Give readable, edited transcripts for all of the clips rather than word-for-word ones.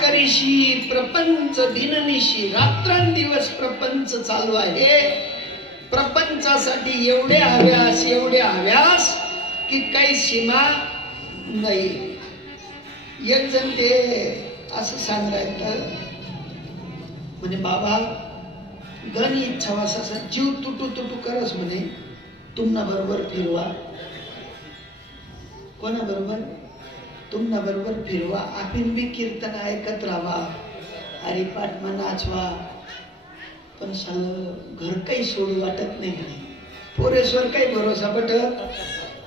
करीशी प्रपंच दिननिशी, रात्रंदिवस प्रपंच चालू आहे. प्रपंचासाठी एवढे हव्यास की काही सीमा नाही. एक जण ते असं सांगायचं म्हणे, बाबा गण इच्छा वासा जीव तुटू करस म्हणे, तुम्हा बरोबर फिरवा. कोणा बरोबर? तुम्हा बरोबर फिरवा. आपण बी कीर्तन ऐकत राहा, हरिपाठ नाचवा, पण घर काही सोडू वाटत नाही. पोरेश्वर काही भरोसा पटत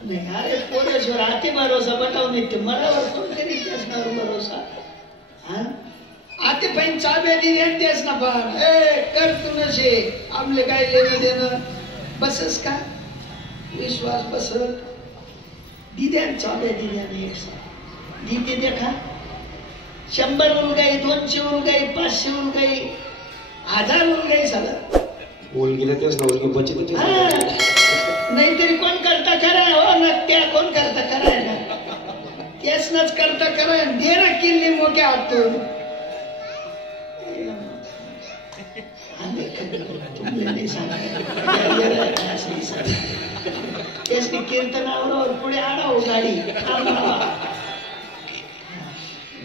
नाही. अरे पोरेश्वर आते भरोसा पटाव नाही, ते मरावर कोणतरी असणार भरोसा. हा आते पण चाब्या दिल्या तेच ना, पण कर तू नशे, आमले काय लेणं देणं. बसस का विश्वास बसत? दिद्या चाब्या दिल्या नाही. दिते देखा 100 उलगाई, 200 उलगाई, 500 उलगाई, 1000 उलगाई झालं. उलगीला तेच ना, उलगी बचत नाहीतरी कोण करता कराय हो ना, त्या कोण करता कराय ना, तेच नाच करता कराय दे ना किल्ली मोठ्या हातून. कीर्तनावर पुढे आणावं गाडी.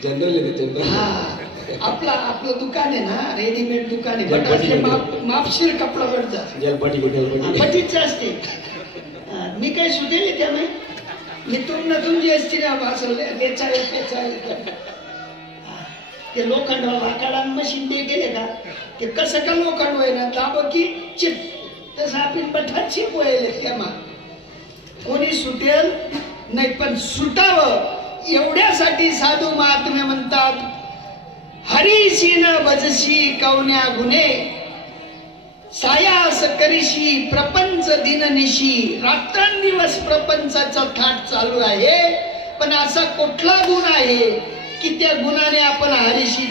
जनरल आपलं दुकान आहे ना, रेडीमेड दुकान आहे, मापशीर कपडा भेटतात, पटीच असते. मी काही सुटेल त्यामुळे मी तुमची असते ना, वाचवले 42 ते लोखंड वाकाडा मशीन ते गेले का, ते कसं का लोखंड होय ना, दाब की चिप, तसं आपण बठा चिप व्हायला. तेव्हा कोणी सुटेल नाही, पण सुटावं एवढ्यासाठी साधू महात्मे म्हणतात, हरीशी न भजशी कवन्या गुणे, सायास करीशी प्रपंच दिननिशी. रात्रंदिवस प्रपंचाचा थाट चालू आहे, पण असा कुठला गुण आहे की त्या गुणाने आपण हरीशी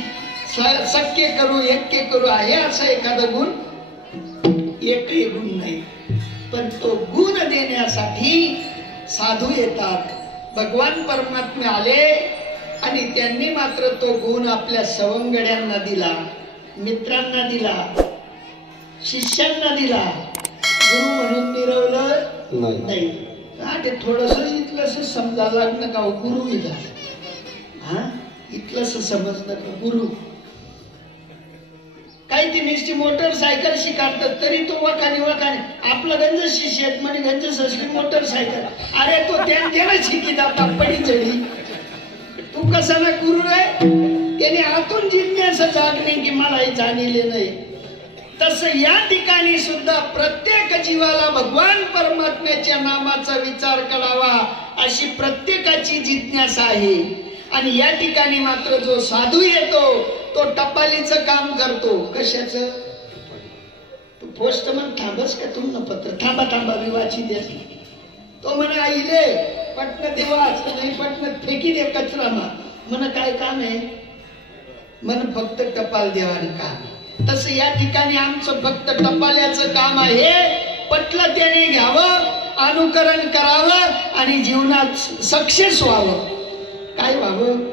शक्य करू, ऐक्य करू? आहे असा एखादा गुण? एकही गुण नाही. पण तो गुण देण्यासाठी साधू येतात. भगवान परमात्मे आले आणि त्यांनी मात्र तो गुण आपल्या सवंगड्यांना दिला, मित्रांना दिला, शिष्यांना दिला. गुरु म्हणून मिरवलं नाही. ते थोडस इथलंस समजायला लागलं का गुरु इला, हा इथलंस समजलं का गुरु. काही ती नुसती मोटरसायकल शिकारतात तरी तो वखाने आपला गंज शिष्य म्हणे गंज ससली मोटरसायकल. अरे तो त्याला शिकी जाता पडी चढी. तू कसा ना गुरु आहे, त्याने आतून जिज्ञासा जागणे की मला हे जाणले नाही. तसं या ठिकाणी सुद्धा प्रत्येक जीवाला भगवान परमात्म्याच्या नामाचा विचार करावा अशी प्रत्येकाची जिज्ञासा आहे. आणि या ठिकाणी मात्र जो साधू येतो तो टपालीचं काम करतो. कशाचं? पोस्टमन थांबस का तुमनं पत्र, थांबा विवाची द्या. तो म्हणे आईले पटन ते वाच, नाही पटन फेकी दे कचरा म्हण काय काम आहे? म्हण फक्त टपाल देवाने काम. तसं या ठिकाणी आमचं फक्त टपाल्याचं काम आहे. पटलं त्याने घ्यावं, अनुकरण करावं आणि जीवनात सक्सेस व्हावं. काय व्हावं?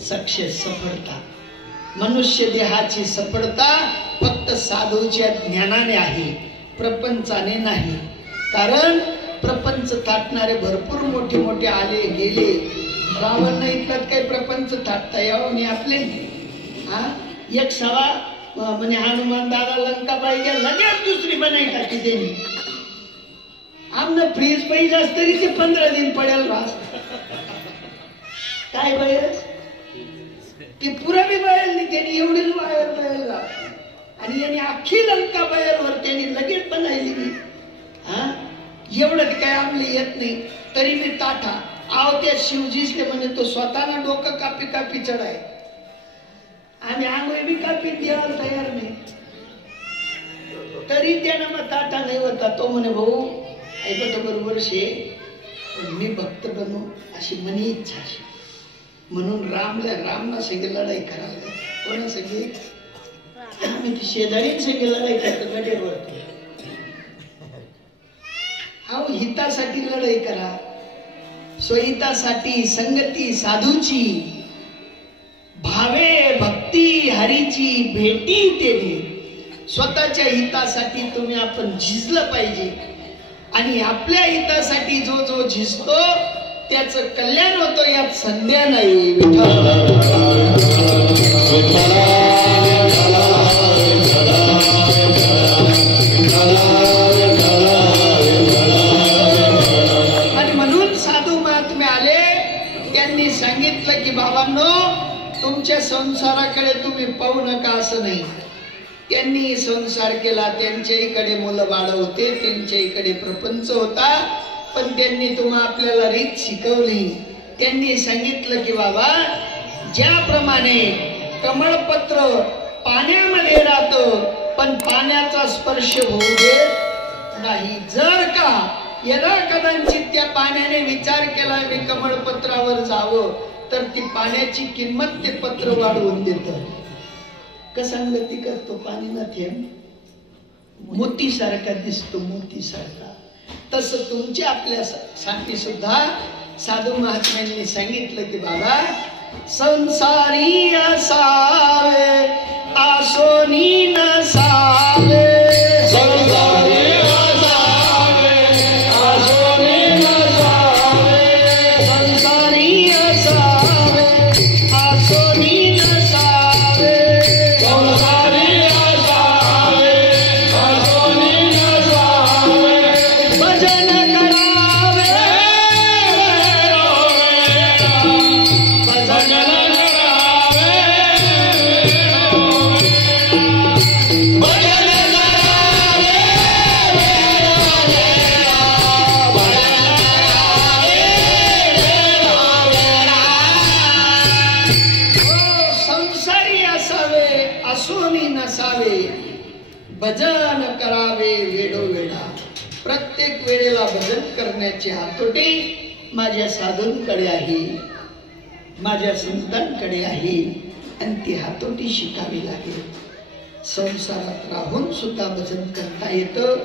सक्सेस, सफलता. मनुष्य देहाची सफलता फक्त साधूच्या ज्ञानाने आहे, प्रपंचाने नाही. कारण प्रपंच थाटणारे भरपूर मोठे आले गेले. रावण इथल्यात काही प्रपंच थाटता यावं नाही आपले. एक सवा म्हणे हनुमान दादा लंका पाहिजे लगेच दुसरी बनाई टाकी त्यांनी. आमनं फ्रीज पाहिजे तरी ते 15 दिन पडेल राहत. काय बाहेर ती पुरा बी बाहेर नाही, त्यांनी एवढीच बाहेर आणि यांनी अख्खी लंका बाहेरवर त्यांनी लगेच बनायली. एवढं काय आमले येत नाही तरी मी ताठा आव त्या शिवजीसले म्हणे तो स्वतःला डोकं कापी चढाय. आम्ही आंघोळ बी कापी द्यायला तयार नाही तरी त्यानं मग ताठा नाही होता. तो म्हणे भाऊ ऐकतो बरोबर शे, मी भक्त बनू अशी मनी इच्छा अशी. म्हणून रामना संगे लढाई करायला. कोणा संगे? आम्ही ती शेजारी संगे लढाई करतो गडेवरती. अहो हितासाठी लढाई करा, स्वहितासाठी, संगती साधूची. भावे भक्ती हरीची भेटी तेने. स्वतःच्या हितासाठी तुम्ही आपण झिजलं पाहिजे आणि आपल्या हितासाठी जो जो झिजतो त्याचं कल्याण होतं यात संदेह नाही. आणि म्हणून साधू महात्मे आले, त्यांनी सांगितलं की बाबांनो, तुमच्या संसाराकडे तुम्ही पाहू नका असं नाही. त्यांनी संसार केला, त्यांच्या इकडे मुलं बाळ होते, त्यांच्या इकडे प्रपंच होता, पण त्यांनी तुम्हा आपल्याला रीत शिकवली. त्यांनी सांगितलं की बाबा, ज्याप्रमाणे कमळपत्र पाण्यामध्ये राहतं पण पाण्याचा स्पर्श होऊ देत नाही, जर का यदा कदाचित त्या पाण्याने विचार केला मी कमळपत्रावर जावं, तर ती पाण्याची किंमत ते पत्र वाढवून देतं. कसंगती करतो पाणी ना थेंब मोती सारखा दिसतो, मोती सारखा. तसं तुमच्या आपल्या साठी सुद्धा साधू महात्म्यांनी सांगितलं की बाबा, संसारी असावे आसोनी नसावे. संसारी असावे आसोनी नसावे. संसारी असावे आसोनी नसावे. संसारी असावे आसोनी नसावे. भजन करावे भजन भजन करावे वेळोवेळा. प्रत्येक वेळेला भजन करण्याची हातोटी माझ्या साधूंकडे आहे, माझ्या संतांकडे आहे आणि ती हातोटी शिकावी लागेल. संसारात राहून सुद्धा भजन करता येतं,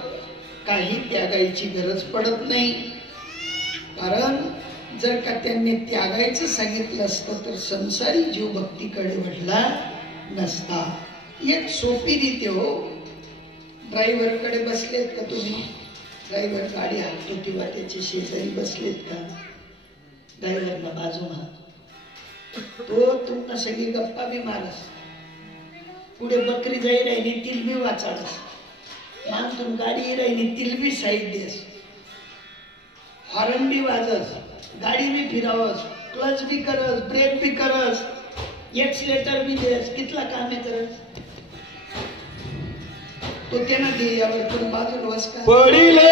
काही त्यागायची गरज पडत नाही. कारण जर का त्यांनी त्यागायचं सांगितलं असतं तर संसारी जीव भक्तीकडे वळला नसता. एक सोपी रीत हो. ड्रायव्हर कडे बसलेत का तुम्ही? ड्रायव्हर गाडी हाकतो किंवा त्याचे शेजारी बसलेत का? ड्रायव्हरला बाजूला तो तुमना सगळी गप्पा बी मारस, पुढे बकरी जाई राहिली तिल बी वाचाडस, मानतून गाडी राहिली तिल बी साईड देस, हॉर्न बी वाजस, गाडी बी फिरावस, क्लच बी करस, ब्रेक बी करस, एक्सिलेटर बी देस. कितला काम आहे करस तो त्यांना दे यावर पण बाजूला वसका पडिले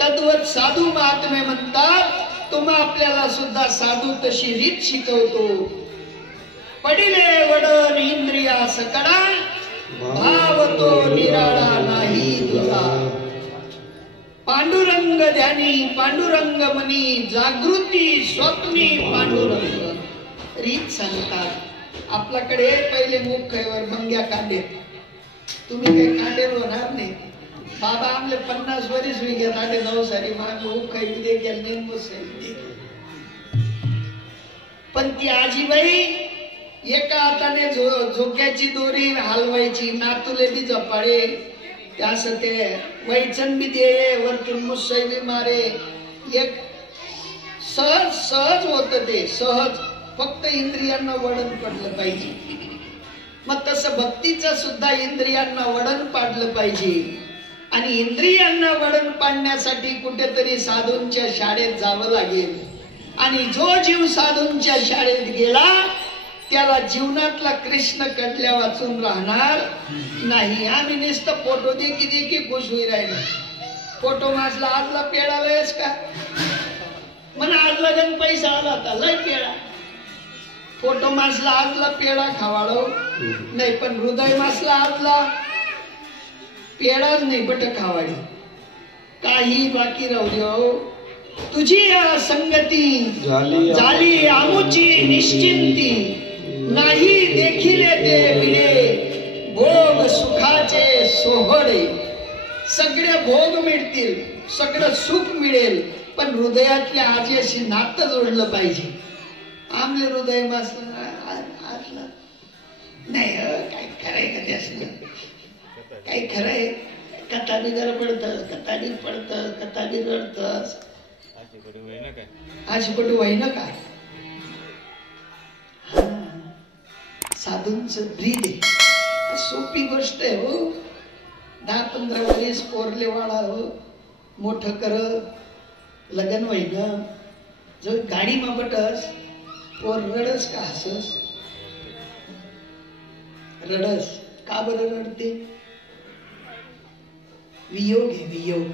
तद्वत साधू महात्मे म्हणतात, तुम्हा आपल्याला सुद्धा साधू तशी रीत शिकवतो. पडिले वडन इंद्रिया हृदया सकळा भाव तो निराळा नाही तुझा. पांडुरंग ध्यानी पांडुरंग मनी जागृती स्वप्नी पांडुरंग. रीत सांगतात आपल्याकडे पहिले मुखवर भंग्या कांदे. तुम्ही काही कांडेर होणार नाही. बाबा आमले 50 वर्ष विघ्यात आले 9 सारी माग काही दे गेले नाही. पण ती आजीबाई एका हाताने झोक्याची दोरी हलवायची, नातुले बी जपाडे, त्यास ते वैचन बी दे, वरतून मुसई बी मारे. एक सहज सहज होत ते सहज, फक्त इंद्रियांना वळण पडलं पाहिजे. मग तसं भक्तीचं सुद्धा इंद्रियांना वळण पाडलं पाहिजे. आणि इंद्रियांना वळण पाडण्यासाठी कुठेतरी साधूंच्या शाळेत जावं लागेल. आणि जो जीव साधूंच्या शाळेत गेला त्याला जीवनातला कृष्ण कटल्या वाचून राहणार नाही. आम्ही नुसतं फोटो दे की खुश होई राहिलो. फोटो मासला आजला पेढा वेळेस का म्हणा, आज लगन पैसा आला होता लय पेढा. फोटो मासला आजला पेढा खावाडो नाही, पण हृदय मासला आजला पेढाच नाही बट खावाडी. काही बाकी राहू दे. तुझी संगती झाली आमुची निश्चिंती, नाही देखिले ते विडे भोग सुखाचे सोहळे. सगळे भोग मिळतील, सगळं सुख मिळेल, पण हृदयातल्या आजीशी नातं जोडलं पाहिजे. आमले हृदय मासलं नाही काय खरंय का त्यासलं काही खरंय. कथा बी गडबडत, कथा बी पडत, कथा बी रडतस, आजपटू व्हाय ना काय. साधूंचं ब्रीद आहे, सोपी गोष्ट आहे हो. 10-15 वर्ष पोरले वाळा हो, मोठं कर, लगन व्हायन. जर गाडी मापटस पोर रडस का हसस? रडस का बरं रडते? वियोग आहे वियोग.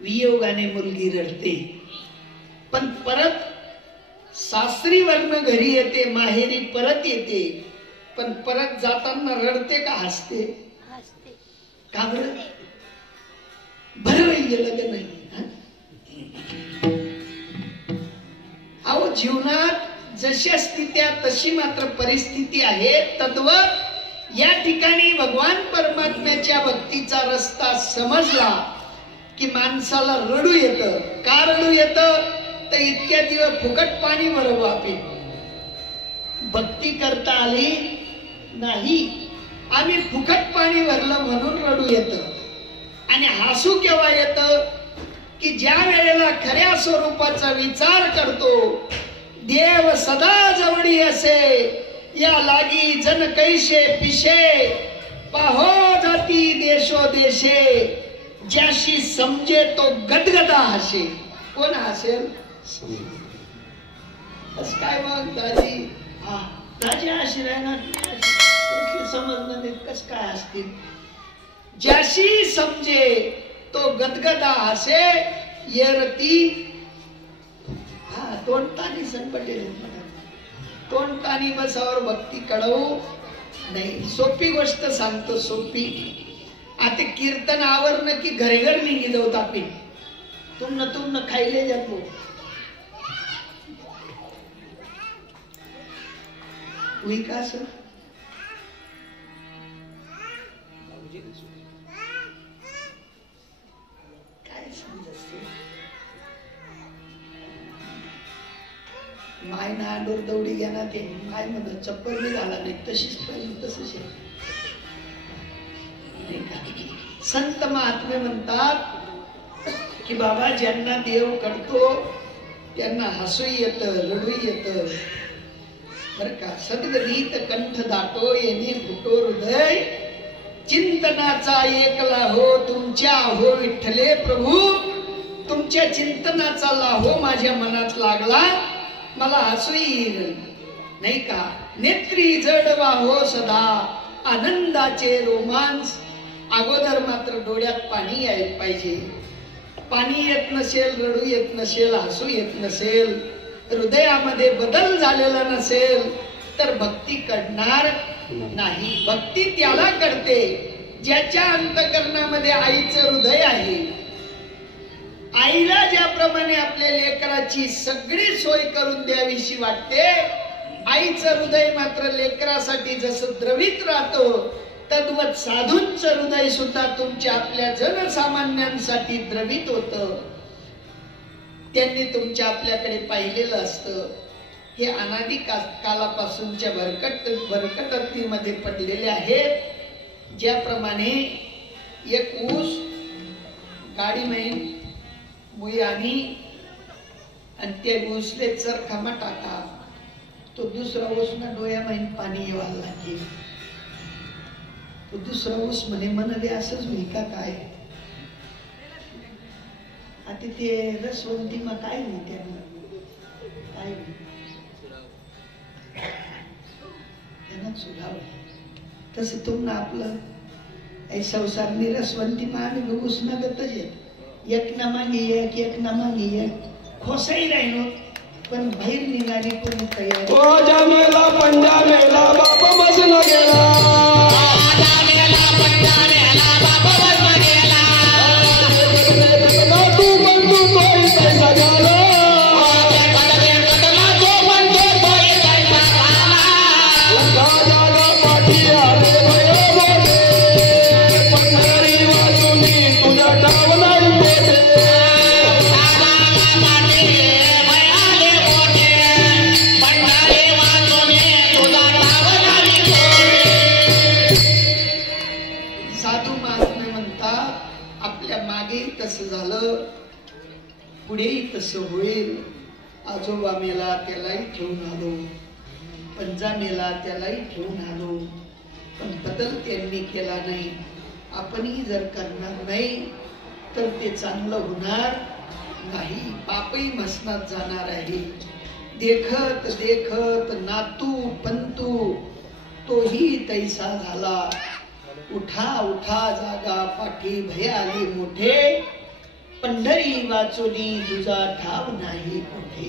वियोगाने मुलगी रडते. पण परत सासरी वर्ण घरी येते, माहेरी परत येते, पण परत जाताना रडते का हसते? का बरं? बरं गेलं का नाही? अहो जीवनात जशा स्थित्या तशी मात्र परिस्थिती आहे. तद्वत या ठिकाणी भगवान परमात्म्याच्या भक्तीचा रस्ता समजला की माणसाला रडू येतं. का रडू येतं? तर इतक्या दिवस फुकट पाणी भरव आपली भक्ती करता आली नाही. आम्ही फुकट पाणी भरलं म्हणून रडू येतं. आणि हसू केव्हा येतं? की ज्या वेळेला खऱ्या स्वरूपाचा विचार करतो. देव सदा जवळी असे, या लागी जन कैसे पिशे, पाहो जाती देशो देशे, ज्याशी समजे तो गदगदा हसे. कोण हसेल? काय मग दाजी? हा दाजी अशी राहणार समजणं नाही कस काय असतील. ज्याशी समजे तो गदगदा हसे, येरती. हा तोंडतानी संपटेल, तोंडतानी बसावर भक्ती कळवू नाही. सोपी गोष्ट सांगतो, सोपी. आता कीर्तन आवरण की घरे घर निघी जाऊ तापी तुमनं खायले जातो. विकास काय समजते? माय ना आडोर दौडी घ्या ना. ते काय म्हणत चप्पल बी घाला नाही, तशीच पाहिजे तसंच आहे. संत महात्मे म्हणतात की बाबा ज्यांना देव करतो त्यांना हसू येतं, रडू येतं बर का. सद्गदित कंठ दाटो येणे फुटो हृदय, चिंतनाचा एकला हो तुमच्या हो विठ्ठले प्रभू. तुमच्या चिंतनाचा लाहो माझ्या मनात लागला, मला हसू येईल नाही का. नेत्री जडवा हो सदा आनंदाचे रोमांस. अगोदर मात्र डोळ्यात पाणी यायला पाहिजे. पाणी येत नसेल, रडू येत नसेल, हसू येत नसेल, हृदयामध्ये बदल झालेला नसेल, तर भक्ती करणार नाही. भक्ती त्याला करते ज्याच्या अंतकरणामध्ये आईचं हृदय आहे. आईला ज्याप्रमाणे आपल्या लेकराची सगळी सोय करून द्यावीशी वाटते, आईचं हृदय मात्र लेकरासाठी जसं द्रवित राहतो, तद्वत साधूंचं हृदय सुद्धा तुमच्या आपल्या जनसामान्यांसाठी द्रवित होतं. त्यांनी तुमच्या आपल्याकडे पाहिलेलं असतं. हे अनादी कालापासूनच्या भरकटतीमध्ये पडलेले आहेत. ज्याप्रमाणे एक ऊस गाडी मैन मुई आणि त्या ऊसले चरखामा टाका, तो दुसरा ऊस ना डोया मैन पाणी येवायला लागेल. तो दुसरा ऊस म्हणे मनले असंच होई का काय. आता ते रसवंती मग काय नाही त्यांना काय त्यांना सुधाव. तसं तुम ना आपलं संसार निरसवंती मान ऊस न गतच एक ना मागे एक ना मागे एक खोसाही राहिलो, पण बाहेर निघाली कोणी तयार. ओ जामेला पंजामेला बाप बसन गेला. पुढेही तसं होईल. आजोबा मेला त्यालाही ठेवून आलो, पंजा मेला त्यालाही ठेवून आलो, पण बदल त्यांनी केला नाही. आपणही जर करणार नाही तर ते चांगलं होणार नाही. पापही मसनात जाणार आहे. देखत देखत नातू पंतू तोही तैसा झाला. उठा उठा जागा पाठी भय आले मोठे. पंढरी वाचोनी तुझा ठाव नाही कुठे.